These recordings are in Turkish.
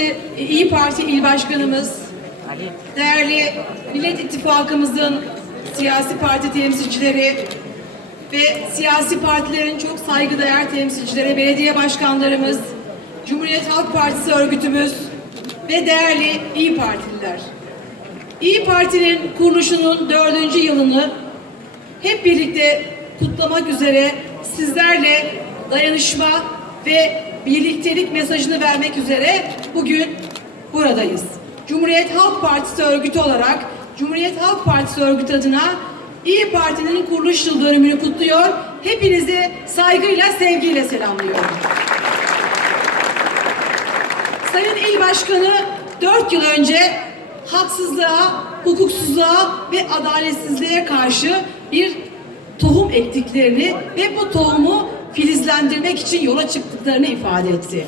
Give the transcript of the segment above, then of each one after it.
Partisi İyi Parti İl Başkanımız, değerli Millet İttifakımızın siyasi parti temsilcileri ve siyasi partilerin çok saygıdeğer temsilcileri, belediye başkanlarımız, Cumhuriyet Halk Partisi örgütümüz ve değerli İyi Partililer. İyi Parti'nin kuruluşunun dördüncü yılını hep birlikte kutlamak üzere sizlerle dayanışma ve birliktelik mesajını vermek üzere bugün buradayız. Cumhuriyet Halk Partisi örgütü olarak Cumhuriyet Halk Partisi örgütü adına İyi Parti'nin kuruluş yıl dönümünü kutluyor. Hepinizi saygıyla, sevgiyle selamlıyorum. Sayın İl Başkanı 4 yıl önce haksızlığa, hukuksuzluğa ve adaletsizliğe karşı bir tohum ektiklerini ve bu tohumu filizlendirmek için yola çıktıklarını ifade etti.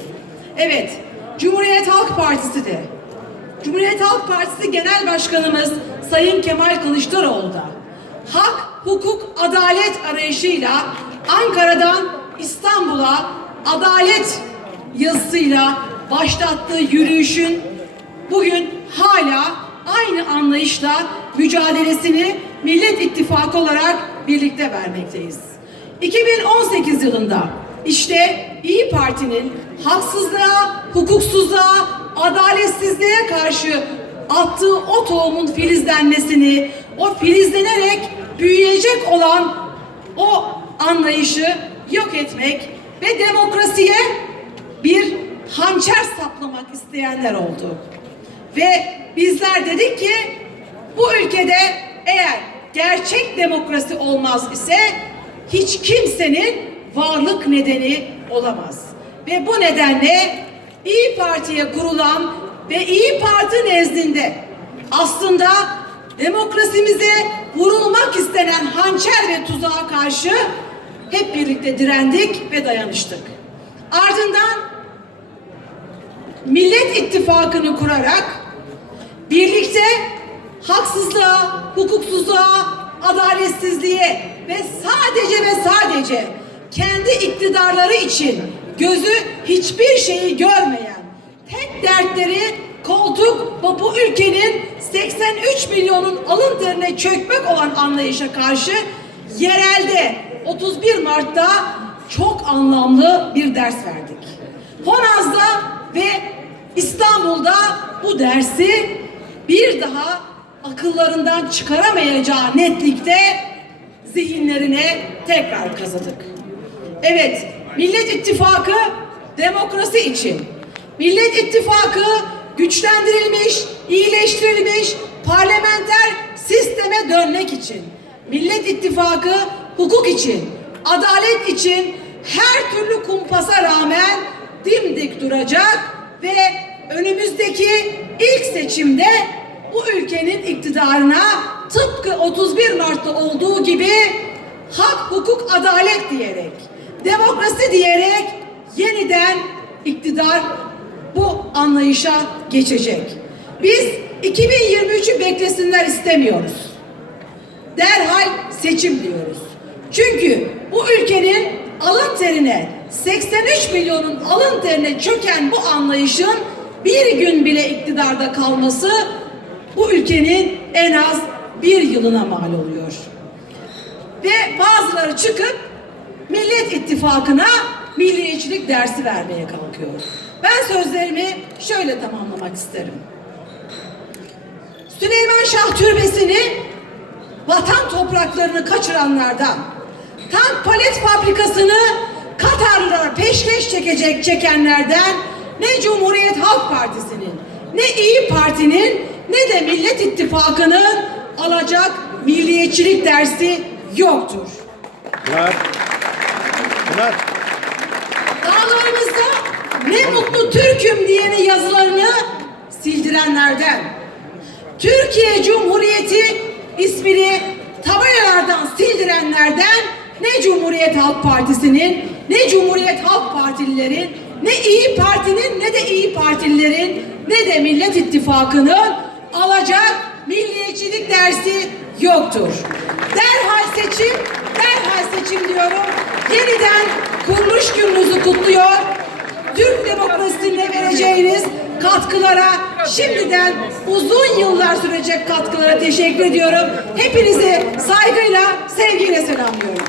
Evet, Cumhuriyet Halk Partisi de, Cumhuriyet Halk Partisi Genel Başkanımız Sayın Kemal Kılıçdaroğlu da hak, hukuk, adalet arayışıyla Ankara'dan İstanbul'a adalet yazısıyla başlattığı yürüyüşün bugün hala aynı anlayışla mücadelesini Millet İttifakı olarak birlikte vermekteyiz. 2018 yılında işte İyi Parti'nin haksızlığa, hukuksuzluğa, adaletsizliğe karşı attığı o tohumun filizlenmesini, o filizlenerek büyüyecek olan o anlayışı yok etmek ve demokrasiye bir hançer saplamak isteyenler oldu. Ve bizler dedik ki bu ülkede eğer gerçek demokrasi olmaz ise hiç kimsenin varlık nedeni olamaz. Ve bu nedenle İyi Parti'ye kurulan ve İyi Parti nezdinde aslında demokrasimize vurulmak istenen hançer ve tuzağa karşı hep birlikte direndik ve dayanıştık. Ardından Millet İttifakı'nı kurarak birlikte haksızlığa, hukuksuzluğa, adaletsizliğe ve sadece ve sadece kendi iktidarları için gözü hiçbir şeyi görmeyen, tek dertleri koltuk ve bu ülkenin 83 milyonun alın terine çökmek olan anlayışa karşı yerelde 31 Mart'ta çok anlamlı bir ders verdik. Honaz'da ve İstanbul'da bu dersi bir daha akıllarından çıkaramayacağı netlikte zihinlerine tekrar kazıdık. Evet, Millet İttifakı demokrasi için, Millet İttifakı güçlendirilmiş, iyileştirilmiş parlamenter sisteme dönmek için, Millet İttifakı hukuk için, adalet için her türlü kumpasa rağmen dimdik duracak ve önümüzdeki ilk seçimde bu ülkenin iktidarına tıpkı 31 Mart'ta olduğu gibi hak, hukuk, adalet diyerek, demokrasi diyerek yeniden iktidar bu anlayışa geçecek. Biz 2023'ü beklesinler istemiyoruz. Derhal seçim diyoruz. Çünkü bu ülkenin alın terine 83 milyonun alın terine çöken bu anlayışın bir gün bile iktidarda kalması bu ülkenin en az bir yılına mal oluyor. Ve bazıları çıkıp Millet İttifakı'na milliyetçilik dersi vermeye kalkıyor. Ben sözlerimi şöyle tamamlamak isterim. Süleyman Şah Türbesi'ni vatan topraklarını kaçıranlardan, tank palet fabrikasını Katarlılara peşkeş çekecek çekenlerden ne Cumhuriyet Halk Partisi'nin, ne İyi Parti'nin, ne de Millet İttifakı'nın alacak milliyetçilik dersi yoktur. Pınar. Pınar. Dağlarımızda ne mutlu Türk'üm diyene yazılarını sildirenlerden, Türkiye Cumhuriyeti ismini tabelalardan sildirenlerden ne Cumhuriyet Halk Partisi'nin, ne Cumhuriyet Halk Partililerin, ne İyi Parti'nin, ne de İyi Partililerin, ne de Millet İttifakı'nın alacak milliyetçilik dersi yoktur. Derhal seçim, derhal seçim diyorum. Yeniden kuruluş gününüzü kutluyor. Türk demokrasisine vereceğiniz katkılara, şimdiden uzun yıllar sürecek katkılara teşekkür ediyorum. Hepinizi saygıyla, sevgiyle selamlıyorum.